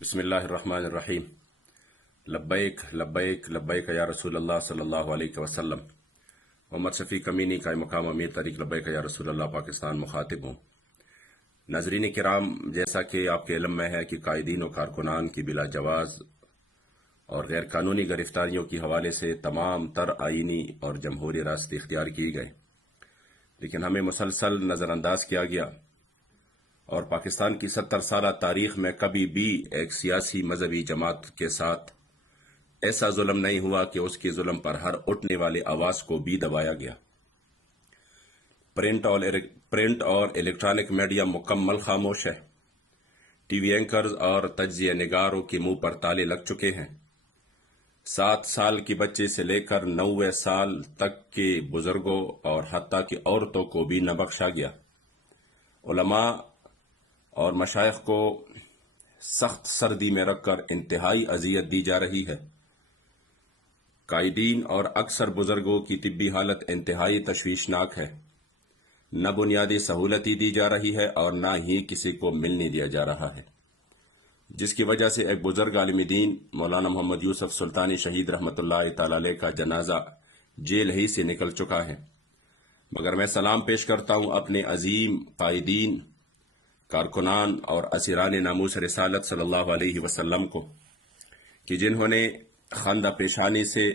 बिस्मिल्लाहिर्रहमानिर्रहीम। लब्बैक लब्बैक लब्बैक या रसूल अल्लाह सल्लल्लाहु अलैहि वसल्लम। मोहम्मद शफीक अमीनी का मकाम अमीर तरीक लब्बैक या रसूल अल्लाह पाकिस्तान मुखातिब हूँ। नाजरीन किराम, जैसा कि आपके इल्म में है कि कायदीन और कारकुनान की बिला जवाज़ और गैर कानूनी गिरफ्तारियों के हवाले से तमाम तर आइनी और जमहूरी रास्ते इख्तियार किए गए, लेकिन हमें मुसलसल नज़रअंदाज किया गया और पाकिस्तान की 70 साल तारीख में कभी भी एक सियासी मजहबी जमात के साथ ऐसा जुल्म नहीं हुआ कि उसके जुल्म पर हर उठने वाले आवाज को भी दबाया गया। प्रिंट और इलेक्ट्रॉनिक मीडिया मुकम्मल खामोश है। टीवी एंकर्स और तज्जिया निगारों के मुंह पर ताले लग चुके हैं। 7 साल के बच्चे से लेकर 90 साल तक के बुजुर्गों और हत्ता की औरतों को भी न बख्शा गया। उलमा और मशाइख को सख्त सर्दी में रखकर इंतहाई अजियत दी जा रही है। कायदीन और अक्सर बुजुर्गों की तिब्बी हालत इंतहाई तशवीशनाक है। न बुनियादी सहूलती दी जा रही है और न ही किसी को मिलने दिया जा रहा है, जिसकी वजह से एक बुजुर्ग आलिम दीन मौलाना मोहम्मद यूसुफ सुल्तानी शहीद रहमतुल्लाह तआला अलैह का जनाजा जेल ही से निकल चुका है। मगर मैं सलाम पेश करता हूं अपने अजीम कायदीन, कारकुनान और असीरान नामूस रिसालत सल्लल्लाहु अलैहि वसल्लम को कि जिन्होंने खंदा पेशानी से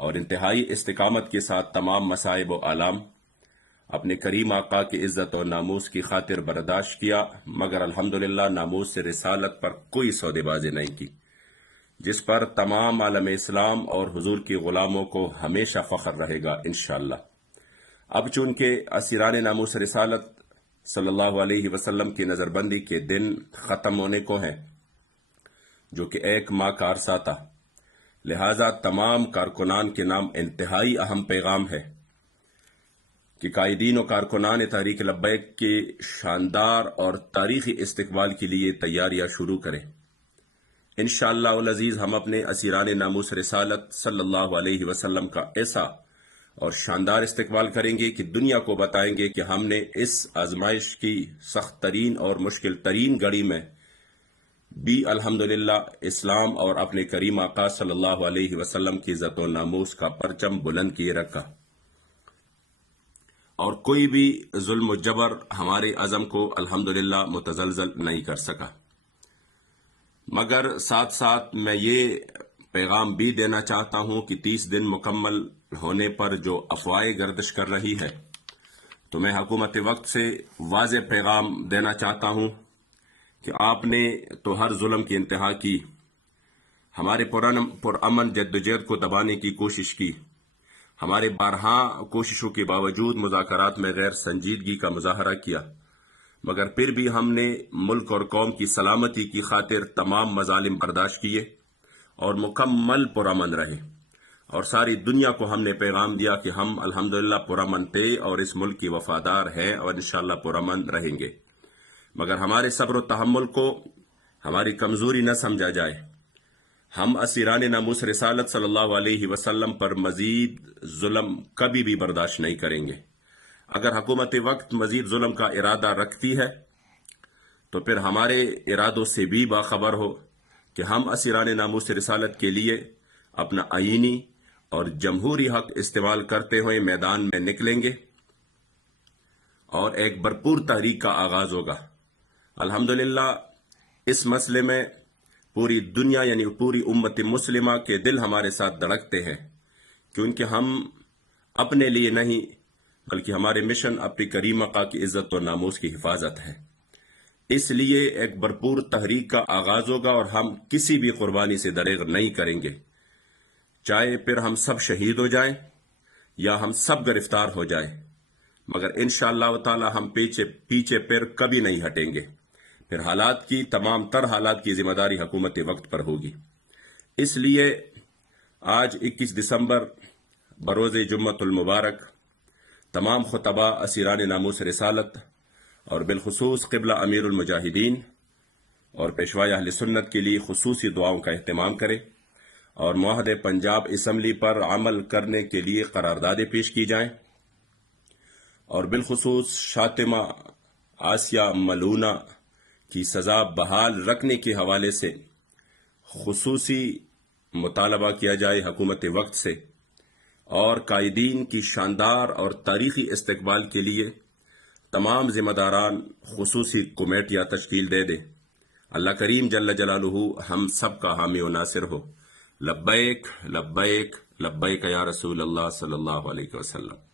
और इंतहाई इस्तिकामत के साथ तमाम मसाइब व आलाम अपने करीम आका की इज्जत और नामूस की खातिर बर्दाश्त किया, मगर अल्हम्दुलिल्लाह नामूस से रिसालत पर कोई सौदेबाजी नहीं की, जिस पर तमाम आलम इस्लाम और हुजूर के गुलामों को हमेशा फख्र रहेगा इंशाअल्लाह। अब चूंकि असीरान नामूस रिसालत सल्लल्लाहु अलैहि वसल्लम की नजरबंदी के दिन खत्म होने को हैं, जो कि 1 माह का अरसा था, लिहाजा तमाम कारकुनान के नाम इंतहाई अहम पैगाम है कि कायदीन और कारकुनान तहरीक लब्बैक के शानदार और तारीखी इस्तकबाल के लिए तैयारियां शुरू करें। इंशाअल्लाह उल अजीज हम अपने असीरान नामूस रिसालत सल्लल्लाहु अलैहि वसल्लम का ऐसा और शानदार इस्तकबाल करेंगे कि दुनिया को बताएंगे कि हमने इस आजमाइश की सख्त तरीन और मुश्किल तरीन घड़ी में भी अल्हम्दुलिल्लाह इस्लाम और अपने करीम आका सल्लल्लाहु अलैहि वसल्लम की इज्जत और नामूस का परचम बुलंद किए रखा और कोई भी जुल्म जबर हमारे अज़म को अल्हम्दुलिल्लाह मुतज़लज़ल नहीं कर सका। मगर साथ साथ मैं ये पैगाम भी देना चाहता हूं कि 30 दिन मुकम्मल होने पर जो अफवाहें गर्दिश कर रही है, तो मैं हुकूमत वक्त से वाज़ेह पैगाम देना चाहता हूं कि आपने तो हर जुल्म की इंतहा की, हमारे पुरअमन जद्दोजहद को दबाने की कोशिश की, हमारे बारहा कोशिशों के बावजूद मुज़ाकरात में गैर संजीदगी का मुजाहरा किया, मगर फिर भी हमने मुल्क और कौम की सलामती की खातिर तमाम मजालिम बर्दाश्त किए और मुकम्मल पुरअमन रहे और सारी दुनिया को हमने पैगाम दिया कि हम अल्हम्दुलिल्लाह पुरअमन थे और इस मुल्क के वफादार हैं और इंशाअल्लाह पुरअमन रहेंगे। मगर हमारे सब्र और तहम्मुल को हमारी कमजोरी न समझा जाए। हम असीरान नामूस रिसालत सल्लल्लाहु अलैहि वसल्लम पर मजीद जुल्म कभी भी बर्दाश्त नहीं करेंगे। अगर हुकूमत वक्त मजीद जुल्म का इरादा रखती है तो फिर हमारे इरादों से भी बाखबर हो कि हम असीरान नामूस रिसालत के लिए अपना आईनी और जमहूरी हक इस्तेमाल करते हुए मैदान में निकलेंगे और एक भरपूर तहरीक का आगाज होगा। अल्हम्दुलिल्लाह इस मसले में पूरी दुनिया यानी पूरी उम्मत मुस्लिमा के दिल हमारे साथ धड़कते हैं, क्योंकि हम अपने लिए नहीं बल्कि हमारे मिशन अपनी करीम आका की इज्जत और नामूस की हिफाजत है। इसलिए एक भरपूर तहरीक का आगाज होगा और हम किसी भी कुर्बानी से दरेग नहीं करेंगे, चाहे फिर हम सब शहीद हो जाएं या हम सब गिरफ्तार हो जाएं, मगर इंशाअल्लाह ताला हम पीछे फिर कभी नहीं हटेंगे। फिर हालात की तमाम तर हालात की जिम्मेदारी हुकूमत वक्त पर होगी। इसलिए आज 21 दिसंबर बरोज़े जुम्मतुल मुबारक तमाम खुतबा असीरान नामूस रिसालत और बिलखुसूस क़िबला अमीरुल मुजाहिदीन और पेशवाए अहले सुन्नत के लिए खुसूसी दुआओं का एहतमाम करें और मुआहदे पंजाब असम्बली पर अमल करने के लिए करारदादें पेश की जाएं और बिलखुसूस शातिमा आसिया मलूना کی سزا بحال رکھنے کے حوالے سے خصوصی مطالبہ کیا جائے حکومت وقت سے، اور قائدین کی شاندار اور تاریخی استقبال کے لیے تمام ذمہ داران خصوصی کمیٹیاں تشکیل دے دیں۔ اللہ کریم جل جلالہ ہم سب کا حامی و ناصر ہو۔ لبیک لبیک لبیک یا رسول اللہ صلی اللہ علیہ وسلم۔